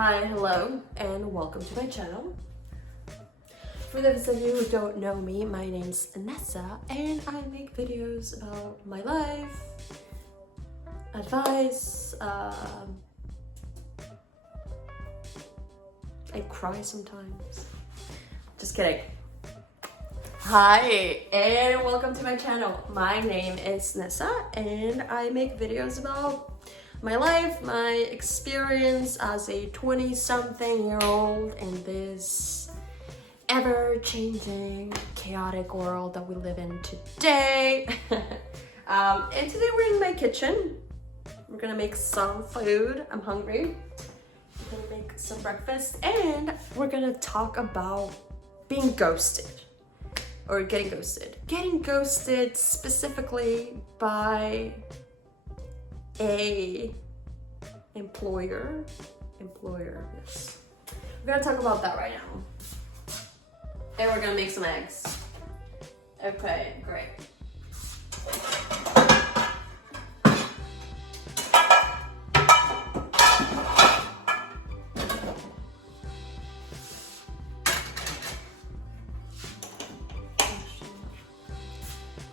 Hi, hello, and welcome to my channel. For those of you who don't know me, my name's Nessa, and I make videos about my life, advice, I cry sometimes. Just kidding. Hi, and welcome to my channel. My name is Nessa, and I make videos about my life, my experience as a 20-something-year-old in this ever-changing, chaotic world that we live in today. And today we're in my kitchen. We're gonna make some food. I'm hungry. We're gonna make some breakfast, and we're gonna talk about being ghosted or getting ghosted. Getting ghosted specifically by a employer, yes. We're gonna talk about that right now. And we're gonna make some eggs. Okay, great.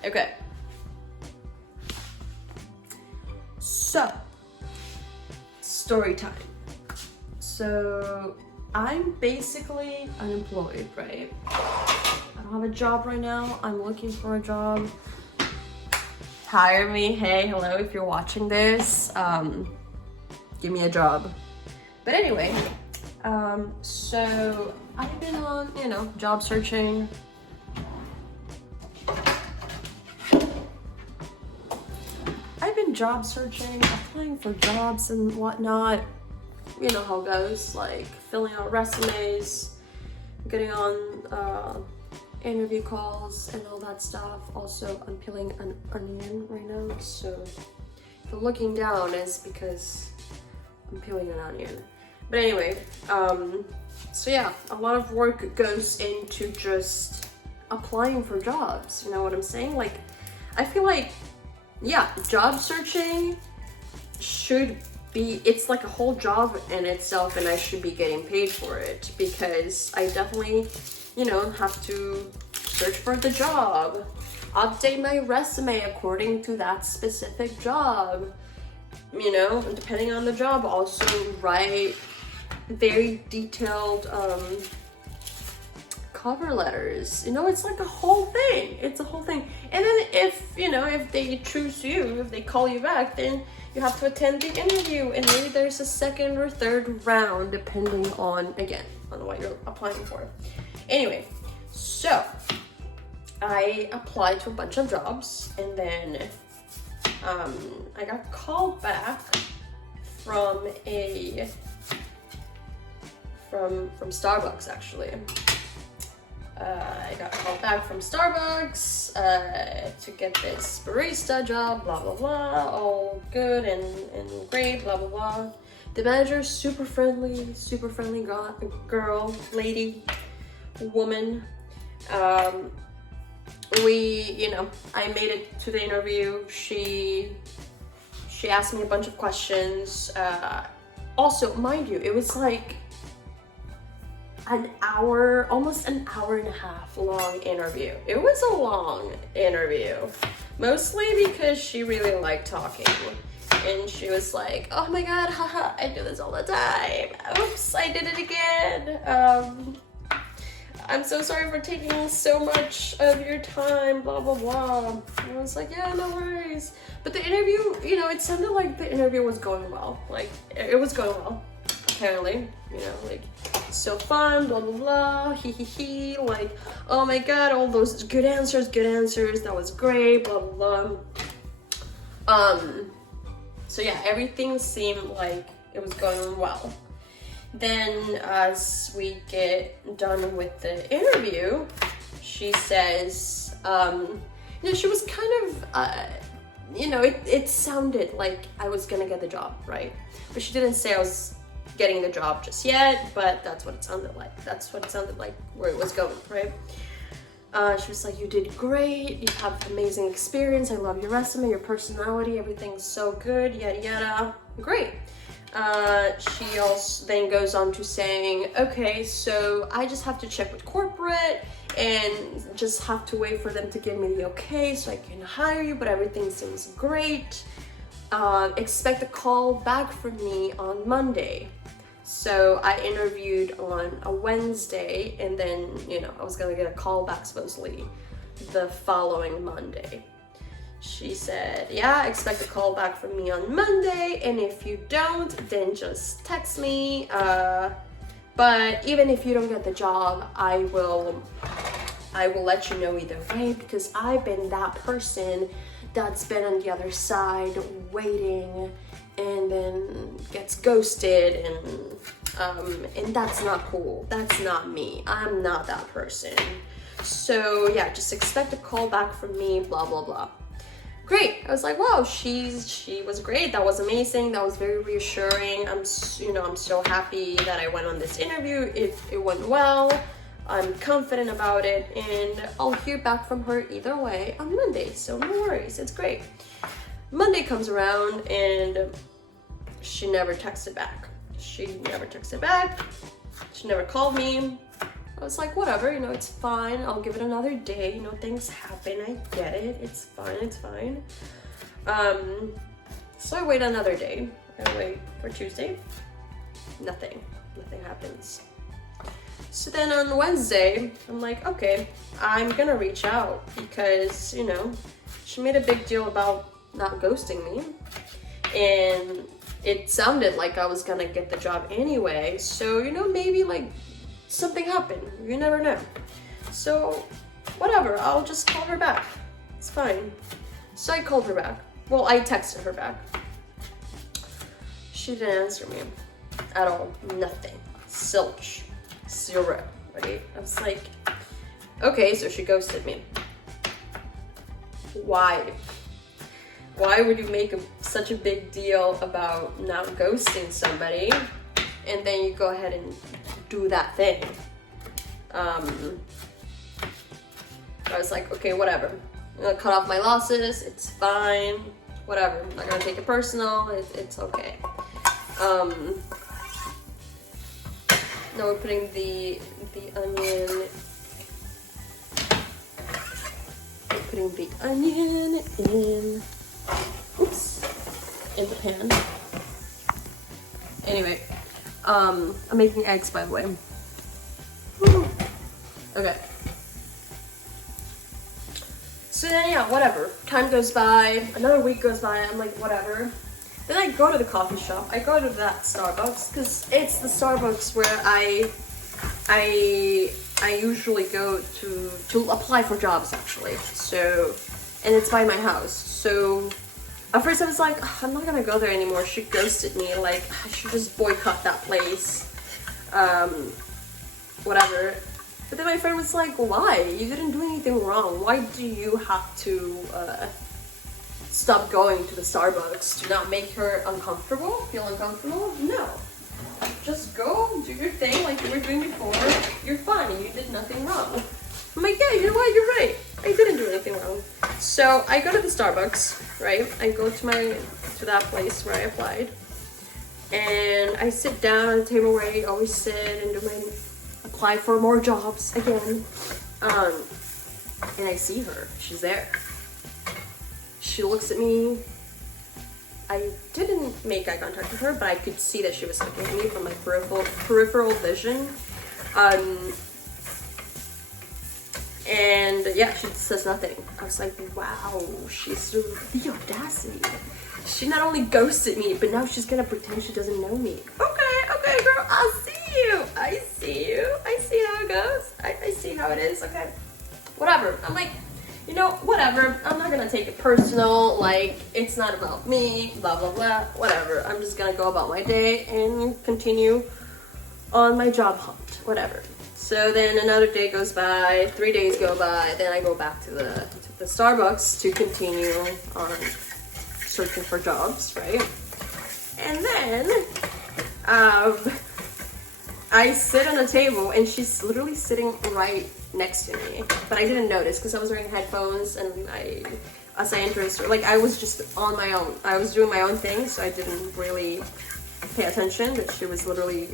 Okay. So, story time. So, I'm basically unemployed, right? I don't have a job right now. I'm looking for a job. Hire me. Hey, hello, if you're watching this, give me a job. But anyway, so I've been on, job searching. Job searching, applying for jobs and whatnot. You know how it goes, like filling out resumes, getting on interview calls and all that stuff. Also, I'm peeling an onion right now, so if you're looking down, it's because I'm peeling an onion. But anyway, so yeah, a lot of work goes into just applying for jobs. You know what I'm saying? Like, I feel like, yeah, job searching should be, it's like a whole job in itself, and I should be getting paid for it because I definitely, have to search for the job, update my resume according to that specific job, depending on the job, also write very detailed cover letters. It's like a whole thing. It's a whole thing. And then if they choose you, if they call you back, then you have to attend the interview, and maybe there's a second or third round depending on what you're applying for. Anyway, so I applied to a bunch of jobs, and then I got called back from Starbucks, actually. I got called back from Starbucks to get this barista job, blah, blah, blah, all good and great, blah, blah, blah. The manager's super friendly girl, lady, woman. I made it to the interview. She asked me a bunch of questions. Also, mind you, it was like an hour, almost an hour and a half long interview. It was a long interview, mostly because she really liked talking. And she was like, oh my God, haha, I do this all the time. Oops, I did it again. I'm so sorry for taking so much of your time, blah, blah, blah. And I was like, yeah, no worries. But the interview, it sounded like the interview was going well. Like, it was going well, apparently. So fun, blah, blah, blah, hee, hee, hee. Like, oh my God, all those good answers, that was great, blah, blah, blah. So yeah, everything seemed like it was going well. Then as we get done with the interview, she says, she was kind of, it sounded like I was gonna get the job, right? But she didn't say I was getting the job just yet, but that's what it sounded like. That's what it sounded like where it was going, right? She was like, you did great, you have amazing experience, I love your resume, your personality, everything's so good, yada yada. Great. she also then goes on to saying, okay, so I just have to check with corporate and just have to wait for them to give me the okay so I can hire you, but everything seems great. Expect a call back from me on Monday. So I interviewed on a Wednesday, and then, you know, I was gonna get a call back supposedly the following Monday. She said, yeah, expect a call back from me on Monday, and if you don't, then just text me. But even if you don't get the job, I will let you know either way, because I've been that person that's been on the other side waiting and then gets ghosted, and that's not cool. That's not me. I'm not that person. So yeah, just expect a call back from me, blah blah blah. Great. I was like, wow, she was great. That was amazing. That was very reassuring. I'm so happy that I went on this interview. It went well. I'm confident about it, and I'll hear back from her either way on Monday. So no worries. It's great. Monday comes around and she never texted back. She never called me. I was like, whatever, you know, it's fine. I'll give it another day. You know, things happen. I get it. It's fine. So I wait another day. I wait for Tuesday. Nothing happens. So then on Wednesday, I'm like, okay, I'm gonna reach out because, you know, she made a big deal about not ghosting me. And it sounded like I was gonna get the job anyway. So, you know, maybe like something happened. You never know. So, whatever, I'll just call her back. It's fine. So I called her back. Well, I texted her back. She didn't answer me at all. Nothing. Zilch. Zero. Right? I was like, okay, so she ghosted me. Why? Why would you make such a big deal about not ghosting somebody and then you go ahead and do that thing? I was like, okay, whatever. I'm gonna cut off my losses. It's fine. Whatever. I'm not gonna take it personal. It's okay. Now we're putting the onion. We're putting the onion in. Oops. In the pan. Anyway, I'm making eggs, by the way. Woo. Okay. So then, yeah, whatever. Time goes by, another week goes by, I'm like, whatever. Then I go to the coffee shop. I go to that Starbucks, because it's the Starbucks where I usually go to apply for jobs, actually. So, and it's by my house. So, at first I was like, oh, I'm not gonna go there anymore. She ghosted me. Like, I should just boycott that place. Whatever. But then my friend was like, why? You didn't do anything wrong. Why do you have to stop going to the Starbucks? To not make her uncomfortable? Feel uncomfortable? No. Just go, do your thing like you were doing before. You're fine. You did nothing wrong. I'm like, yeah, you know what? You're right. I didn't do anything wrong. So I go to the Starbucks, right? I go to that place where I applied. And I sit down at the table where I always sit and do my apply for more jobs again. And I see her. She's there. She looks at me. I didn't make eye contact with her, but I could see that she was looking at me from my peripheral vision. And yeah, she says nothing. I was like, wow, she's the audacity. She not only ghosted me, but now she's gonna pretend she doesn't know me. Okay, girl, I see you. I see how it goes. I see how it is, okay. Whatever. I'm like, you know, whatever. I'm not gonna take it personal. Like, it's not about me, blah, blah, blah. Whatever. I'm just gonna go about my day and continue on my job hunt. Whatever. So then another day goes by, 3 days go by, then I go back to the Starbucks to continue on searching for jobs, right? And then I sit on a table and she's literally sitting right next to me, but I didn't notice because I was wearing headphones and as I entered, like I was just on my own. I was doing my own thing, so I didn't really pay attention that she was literally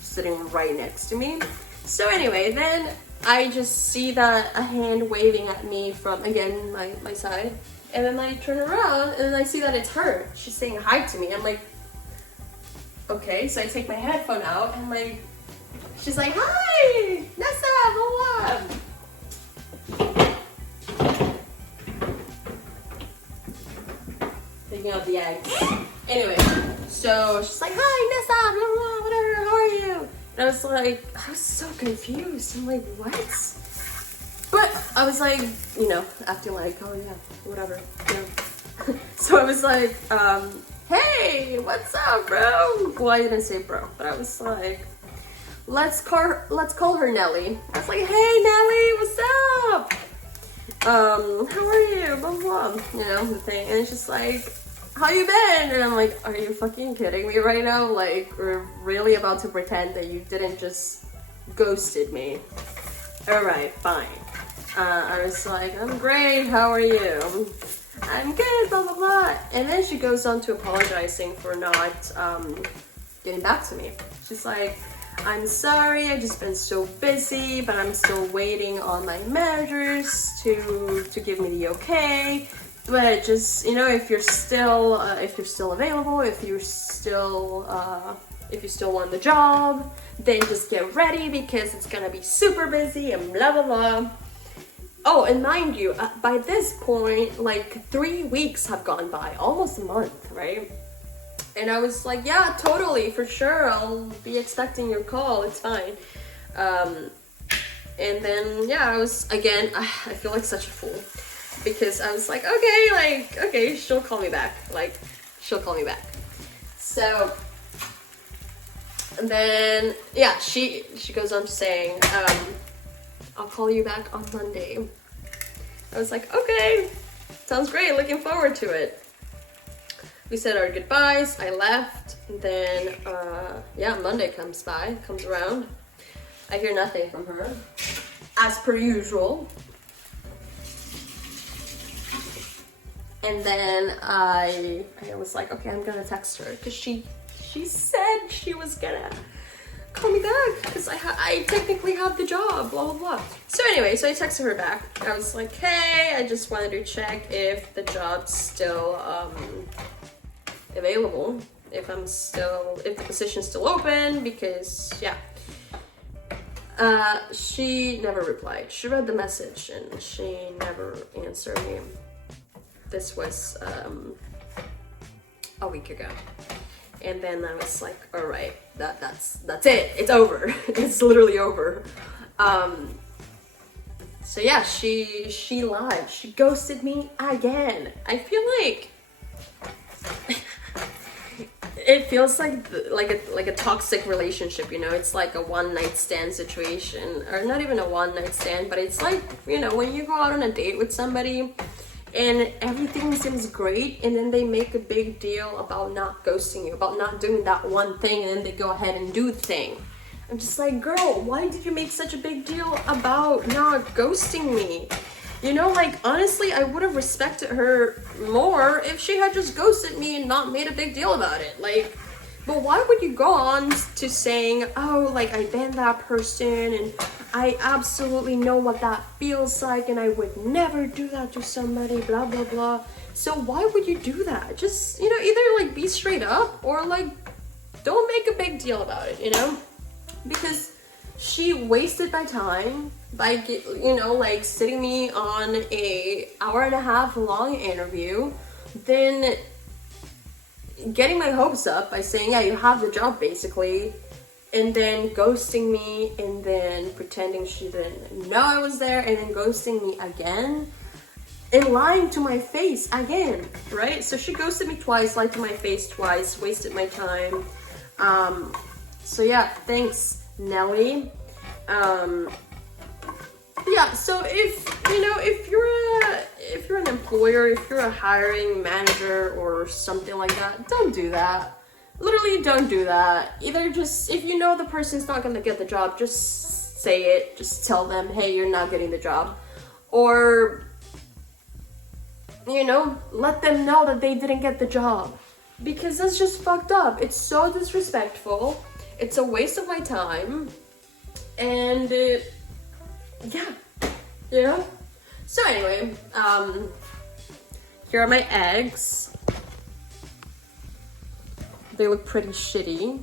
sitting right next to me. So anyway, then I just see that a hand waving at me from, again, my side. And then I turn around and then I see that it's her. She's saying hi to me. I'm like, okay. So I take my headphone out and like, she's like, hi, Nessa, blah. Picking up the egg. Anyway, so she's like, hi, Nessa, blah, blah, whatever, how are you? And I was like, I was so confused. I'm like, what? But I was like, you know, acting like, oh yeah, whatever, you know. So I was like, hey, what's up, bro? Well, I didn't say bro, but I was like, let's call her Nelly. I was like, hey, Nelly, what's up? How are you? Blah, blah, blah. You know, the thing. And it's just like, how you been? And I'm like, are you fucking kidding me right now? Like, we're really about to pretend that you didn't just ghosted me. All right, fine. I was like, I'm great, how are you? I'm good, blah, blah, blah. And then she goes on to apologizing for not getting back to me. She's like, I'm sorry, I've just been so busy, but I'm still waiting on my managers to give me the okay. But just, you know, if you're still available, if you still want the job, then just get ready because it's gonna be super busy and blah, blah, blah. Oh, and mind you, by this point, like 3 weeks have gone by, almost a month, right? And I was like, yeah, totally, for sure, I'll be expecting your call, it's fine. And then, yeah, I was, again, I feel like such a fool. Because I was like, okay, she'll call me back. She'll call me back. So, and then, yeah, she goes on to saying, I'll call you back on Monday. I was like, okay, sounds great, looking forward to it. We said our goodbyes, I left, and then, yeah, Monday comes around. I hear nothing from her, as per usual. And then I was like, okay, I'm gonna text her, because she said she was gonna call me back because I technically have the job, blah, blah, blah. So anyway, so I texted her back. I was like, hey, I just wanted to check if the job's still available, if the position's still open, because yeah. She never replied. She read the message and she never answered me. This was a week ago. And then I was like, all right, that's it. It's over. It's literally over. So yeah, she lied. She ghosted me again. I feel like it feels like a toxic relationship, you know. It's like a one-night stand situation, or not even a one-night stand, but it's like, you know, when you go out on a date with somebody and everything seems great, and then they make a big deal about not ghosting you, about not doing that one thing, and then they go ahead and do the thing. I'm just like, girl, why did you make such a big deal about not ghosting me? You know, like, honestly, I would have respected her more if she had just ghosted me and not made a big deal about it. Like, but why would you go on to saying, oh, like, I've been that person and I absolutely know what that feels like and I would never do that to somebody, blah, blah, blah. So why would you do that? Just, you know, either, like, be straight up or, like, don't make a big deal about it, you know? Because she wasted my time by, you know, like, sitting me on a hour-and-a-half long interview, then getting my hopes up by saying, yeah, you have the job, basically, and then ghosting me, and then pretending she didn't know I was there, and then ghosting me again, and lying to my face again, right? So she ghosted me twice, lied to my face twice, wasted my time. So yeah, thanks, Nelly. Yeah, so if, you know, if you're an employer, if you're a hiring manager or something like that, don't do that. Literally don't do that. Either just, if you know the person's not gonna get the job, just say it. Just tell them, hey, you're not getting the job. Or, you know, let them know that they didn't get the job. because that's just fucked up. It's so disrespectful. It's a waste of my time. And yeah, you know? So anyway, here are my eggs. They look pretty shitty,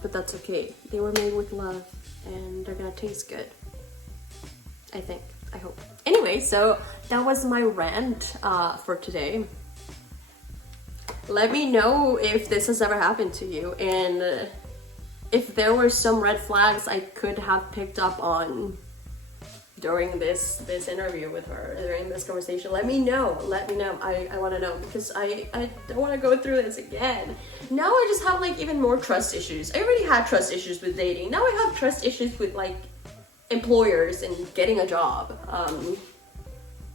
but that's okay. They were made with love and they're gonna taste good. I think, I hope. Anyway, so that was my rant for today. Let me know if this has ever happened to you and if there were some red flags I could have picked up on during this interview with her, during this conversation. Let me know. I want to know, because I don't want to go through this again. Now I just have like even more trust issues. I already had trust issues with dating. Now I have trust issues with like employers and getting a job.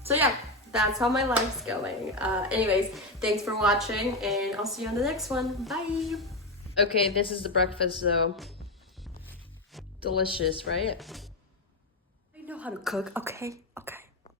So yeah, that's how my life's going. Anyways, thanks for watching and I'll see you on the next one. Bye. Okay, this is the breakfast though. Delicious, right? I know how to cook. Okay.